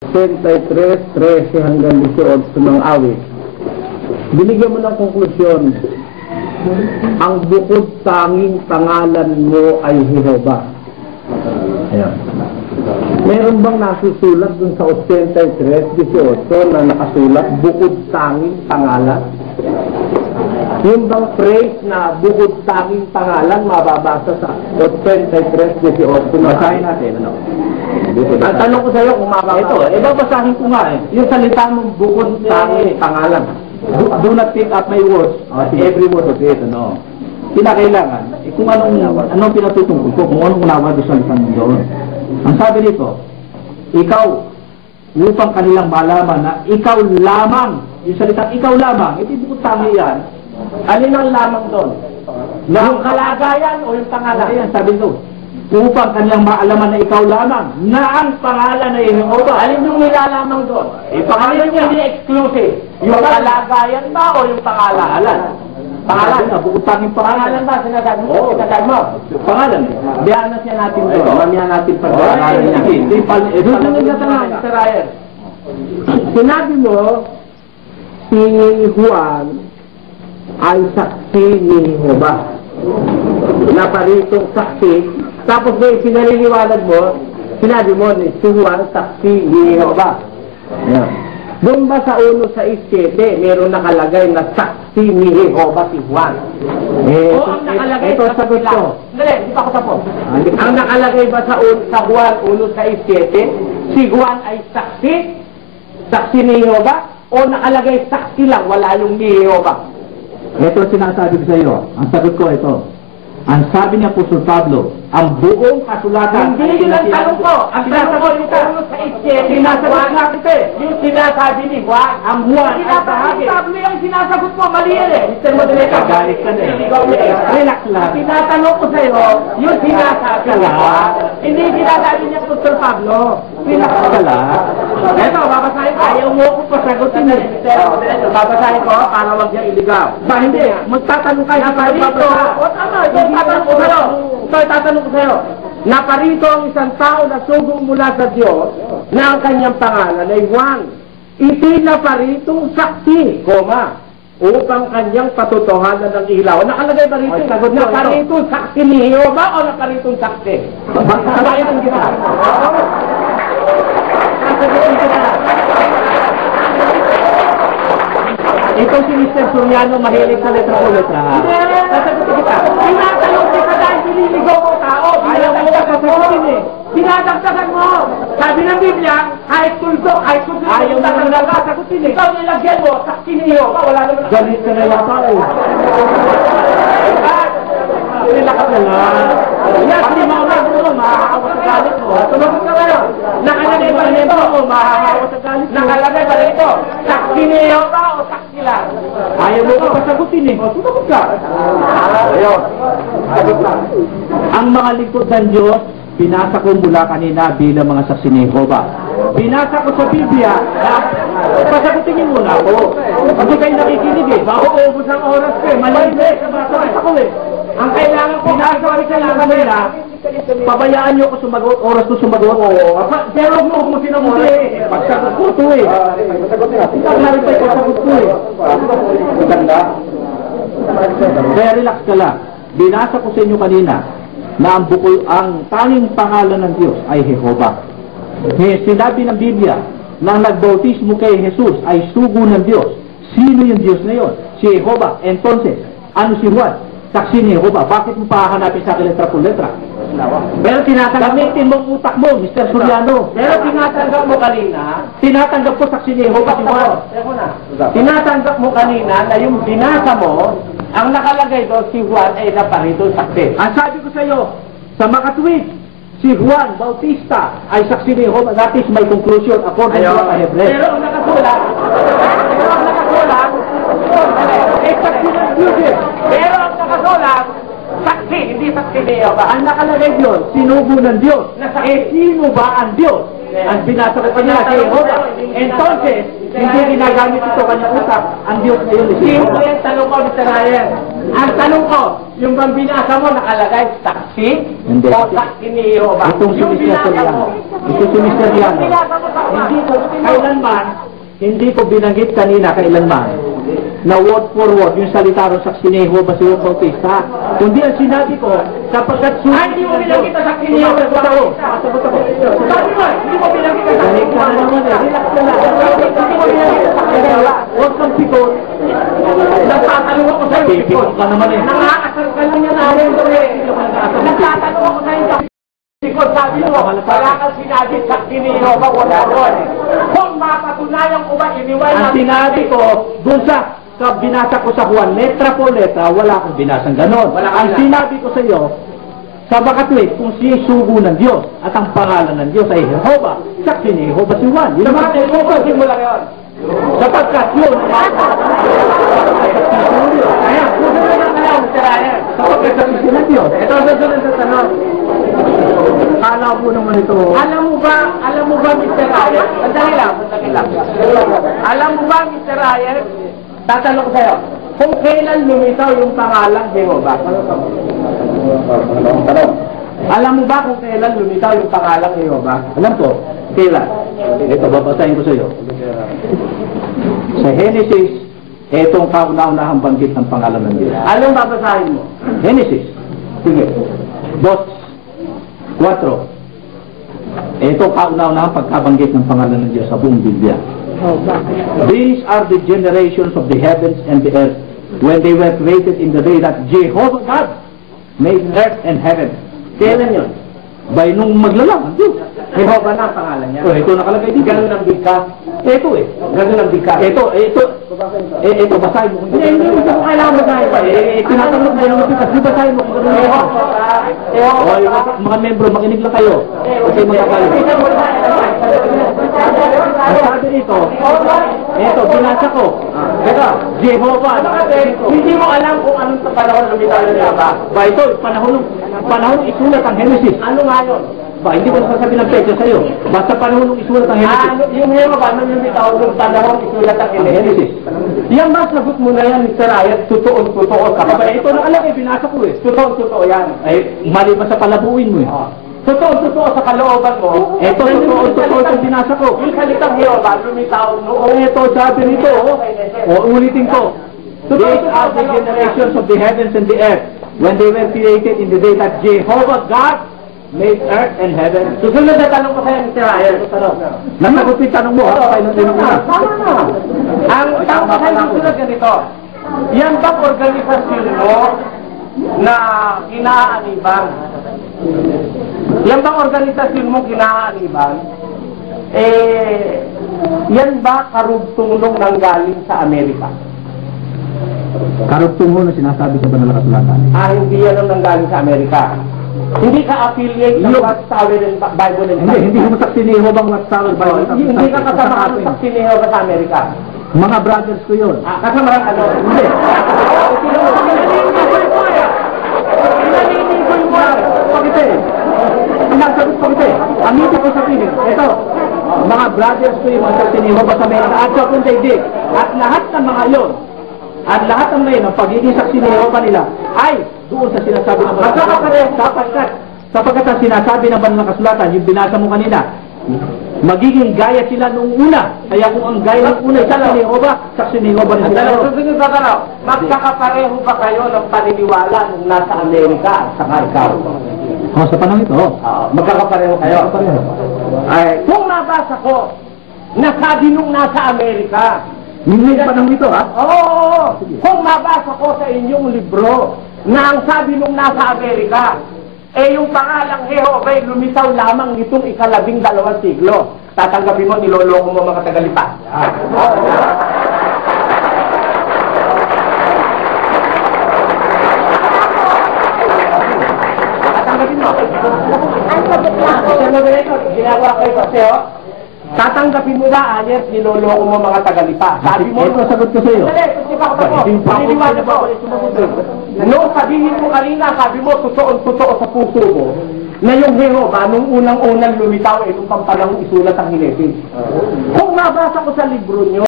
63, 13 hanggang 18 ng awit, binigyan mo ng konklusyon, ang bukod tanging pangalan mo ay Jehova. Ayan. Meron bang nasusulat dun sa 83, 18 na nakasulat, bukod tanging pangalan? Yung bang phrase na bukod tanging pangalan, mababasa sa 83, 18? Basahin natin, ano? Ang tanong ko sa iyo kung mababasa. Ito, babasahin ko nga eh. Yung salita mong bukod tanging pangalan. Do not pick up my words. Every word of it, ano? Kinakailangan, kung anong pinatutungkol ko, kung anong unawa doon sa lisan mo doon. Ang sabi dito, ikaw, upang kanilang malaman na ikaw lamang, yung salitang ikaw lamang, ito bukod tangi yan. Alin ang lamang doon? Yung kalagayan o yung pangalan? Ayan, sabi doon. Upang kanilang maalaman na ikaw lamang, na ang pangalan ay Jehova. Alin yung nilalamang doon? Pangalan niya hindi exclusive. Yung kalagayan ba o yung pangalan? Pangalan? Bukod tanging Pangalan ba? Sinasabi mo? Sinasabi mo? Pangalan. Biyan na siya natin doon. Mamaya natin pag-aaralan niya. Doon na nagtatanong, Mr. Ryan. Sinabi mo, si Juan ay saksi ni Jehova. Naparitong saksi. Tapos may pinaliliwanag mo, sinabi mo, si Juan saksi ni Jehova. Yeah. Doon ba sa 1:7, meron nakalagay na saksi ni Jehova si Juan? Ang nakalagay ito sagot ko. Dali, di pa ako tapos. Ang nakalagay ba sa Juan 1:7, si Juan ay saksi? Saksi ni Jehova? O nakalagay saksi lang, wala yung ni Jehova? Ito sinasabi ko sa iyo. Ang sagot ko ito. Ang sabi niya po Apostol Pablo, ang buong kasulatan... Hindi yun ang tanong ko. Ang tanong ko dito, sinasagot nga kita eh. Yung sinasabi ni Juan, ang Juan ay bahagi. Pablo yung sinasagot mo, mali yan eh. Mr. Moderator, kagalit ka na eh. Relax lang. Tinatanong ko sa'yo, yung sinasabi ni Juan, hindi sinasabi niya Apostol Pablo. Relax ka lang. Eto, babasahin ko. Ayaw mo ko pasagutin eh. Babasahin ko para wag niya iligaw. Ba hindi, magtatanong kayo sa Pablo. O tama, ito tatanong ko sa'yo. Ito tatanong ko sa'yo. Naparito ang isang tao na sugong mula sa Diyos na ang kanyang pangalan ay Juan. Itinaparitong saksi, upang kanyang patotohanan ng ilaw. Nakalagay ba rito? Naparitong saksi ni Jehova o naparitong saksi? Sabayan ang gina. Ito si Mr. Soriano, mahilig sa letra o letra. Hindi, nasagutin kita. Tinatanong kita dahil siniligaw mo tao. Ayaw mo ka sasagutin eh. Dinadagdagan mo. Sabi ng Biblia, kahit tulso, kahit tulso, ayaw mo na sasagutin eh. Ikaw nilagyan mo, saksi niyo. Wala naman. Galit ka na yata eh. Relax na lang. Yan, hindi makakawag mo, makakawa sa galit mo. Tumagot ka ngayon. Nakalagay ba rito? Makakawa sa galit mo. Nakalagay ba rito? Saksi niyo ba o saksi lang? Ayaw mo ka pasagutin eh. Tumagot ka. Ayun. Sagot lang. Ang mga lingkod ng Diyos, binasa ko mula kanina bilang mga saksi ni Jehova. Binasa ko sa Biblia na pasagutin niyo muna ako. Kasi kayo nakikinig eh. Mauubos ang oras ko eh. Malimit. Sabasakit ako eh. Ang kailangan ko, binasa ko sa kanila, pabayaan niyo ako sumagot, oras ko sumagot. Pero huwag mo sinagot eh. Pagsagot ko ito eh. Clarify ko sagot ko eh. Kaya relax ka lang. Binasa ko sa inyo kanina na ang tanging pangalan ng Diyos ay Jehova. Sinabi ng Biblia na ang nagbautismo kay Jesus ay sugo ng Diyos. Sino yung Diyos na yun? Si Jehova. Entonces, ano si Juan? Saksi ni Jehova. Bakit mo pahanapin sa akin letra por letra? Pero tinatanggap gamitin mo utak mo, Mr. Soriano. Pero tinatanggap mo kanina, tinatanggap ko saksi ni Jehova si Juan. Tinatanggap mo kanina na yung binasa mo, ang nakalagay doon si Juan ay naparito saksi. Ang sabi ko sa iyo, sa makatwid, si Juan Bautista ay saksi ni Jehova. That is my conclusion according to the Hebrews. Pero ang nakasulat, ay saksi ng Diyos. Pero ang nakasulat, saksi, hindi saksi ni Jehova. Ang nakalagay Diyos, sinugo ng Diyos. Sino ba ang Diyos? Ang binasa ko kanina si Jehova. Entonces, hindi ginagamit ito kanyang utak. Ang Diyos na yun. Simple yung tanong ko, Mr. Ryan. Ang tanong ko, yung bang binasa mo nakalagay saksi Hindi. o saksi ni Jehovah? Itong si Yung Mr. binasa Soriano. mo. Ito si Mr. Yung Soriano. binasa mo sa Hindi ko, kailanman, hindi ko binanggit kanina kailanman na word for word yung salita ron sa ni Jehovah si Juan Bautista. Kundi ang sinabi ko, sapagkat hindi mo binanggit ang saksi ni Jehovah sa Bautista. Sabi mo, hindi mo binanggit ang saksi Galing ni ka na naman eh. Relax ka lang. Hindi mo binanggit ang saksi ni Jehovah. Huwag kang pikon. Nagtatanong ako sa'yo, Pikon ka naman eh. Nangaasar ka lang yan namin ko eh. Nagtatanong ako sa'yo, Sikot, sabi mo, wala kang sinabi sa Jehovah, wala doon. Kung mapatunayan ko ba, iniwan Ang sinabi ko, dun sa binasa ko sa Juan, letra po letra, wala akong binasang ganon. Wala Ang kang sinabi ko sa iyo, sa bakatwid, kung siya'y sugo ng Diyos at ang pangalan ng Diyos ay Jehovah, saksi ni Jehovah si Juan. Yun naman, Ibubusin mo lang yun. sapagkat yun, Kaya, puso na lang kayo, Mr. Ryan. sapagkat sa mission ng Diyos. Ito ang susunod sa tanong. Kala mo naman ito. Alam mo ba, Mr. Ryan? Sandali lang. Alam mo ba, Mr. Ryan? Tatanong ko sa'yo, kung kailan lumitaw yung pangalang Jehovah? Alam mo ba kung kailan lumitaw yung pangalang Jehovah? Alam ko, kailan? Ito, babasahin ko sa iyo. Sa Genesis, itong kauna-unahang banggit ng pangalan ng Diyos. Anong babasahin mo? Genesis. Sige. 2:4. Ito kauna-unahang pagkabanggit ng pangalan ng Diyos sa buong Biblia. These are the generations of the heavens and the earth when they were created in the day that Jehovah God made earth and heaven. Kailan yun? By nung maglalang ang Diyos. Jehovah na ang pangalan niya. Oh, ito nakalagay dito. Ganun ang bigkas. Ito eh. Ganun ang bigkas. Ito, basahin mo. Hindi ko kailangan basahin pa. Tinatanong mo yung kasi basahin mo kung ano yung O, yung mga membro, makinig lang kayo. Kasi mga kayo. Ang sabi dito, ito, binasa ko. Ito, Jehovah. Hindi mo alam kung anong sa panahon lumitaw niya ba? Ba, ito, panahon isulat ang Genesis. Ano nga yun? Ba, hindi ko nasasabi ng pecha sa'yo. Basta panahon isulat ang Genesis. Yung Jehovah, anong lumitaw yung panahon isulat ang Genesis? Yan ba, sagot mo na yan, Mr. Ayat, totoo ka. Ba, ito nakalagay, binasa ko eh. Totoo yan. Ay, mali ba sa palabuin mo eh? Totoo sa kalooban mo. Ito, totoo itong binasa ko. Yung salitang Jehovah, lumitaw noong Ito, sabi nito, o ulitin ko. These are the generations of the heavens and the earth when they were created in the day that Jehovah God made earth and heaven. Susunod na tanong ko sa'yo, Mr. Ayat. Nasagot yung tanong mo, ha? Kayo ng tanong mo na. Tama na. Ang tanong ko sa'yo, susunod ganito. Yan bang organisasyon mo na kinaaniban? Yan bang organisasyon mo kinaaniban? Yan ba karugtulong ng galing sa Amerika? Karugtong mo na sinasabi sa banal na kasulatan. Hindi yan ang nanggaling sa Amerika. Hindi ka affiliate ng Watchtower and Bible and Hindi mo saksi ni Jehovah ang Watchtower Bible. Hindi ka kasama ng saksi ni Jehovah sa Amerika. Mga brothers ko yun. Kasama ng ano? Hindi. Pinalilingkoy mo. Bakit eh? Pinasagot ko ito eh. Ang hindi ko sa pinig. Ito. Mga brothers ko yung mga saksi ni Jehovah sa Amerika. At sa kung daigdig. At lahat ng mga yon. At lahat ng ngayon, ang pagiging saksi ni Jehovah nila ay doon sa sinasabi ng banal na kasulatan. Sapagkat ang sinasabi ng banal na kasulatan, yung binasa mo kanina, magiging gaya sila nung una. Kaya kung ang gaya nung una, saksi ni Jehovah na sila. Susunod na tanong, magkakapareho ba kayo ng paniniwala nung nasa Amerika at saka ikaw? Sa panahon ito, Magkakapareho kayo? Ay, kung nabasa ko, nasabi nung nasa Amerika, yung panahon ito, ha? Oo! Kung mabasa ko sa inyong libro na ang sabi nung nasa Amerika, yung pangalang Jehovah ay lumitaw lamang nitong 12 siglo. Tatanggapin mo, niloloko mo mga tagalipa. Tatanggapin mo. Ginagawa kayo kasi, tatanggapin mo ba, Ayet, niloloko mo mga tagalipa? Sabi mo, Ito sagot ko sa iyo. Paniniwala mo. No, sabihin mo kanina, sabi mo, totoo sa puso mo, na yung Jehovah, nung unang-unang lumitaw, nung pampanahong isulat ang Hinesis. Kung nabasa ko sa libro nyo,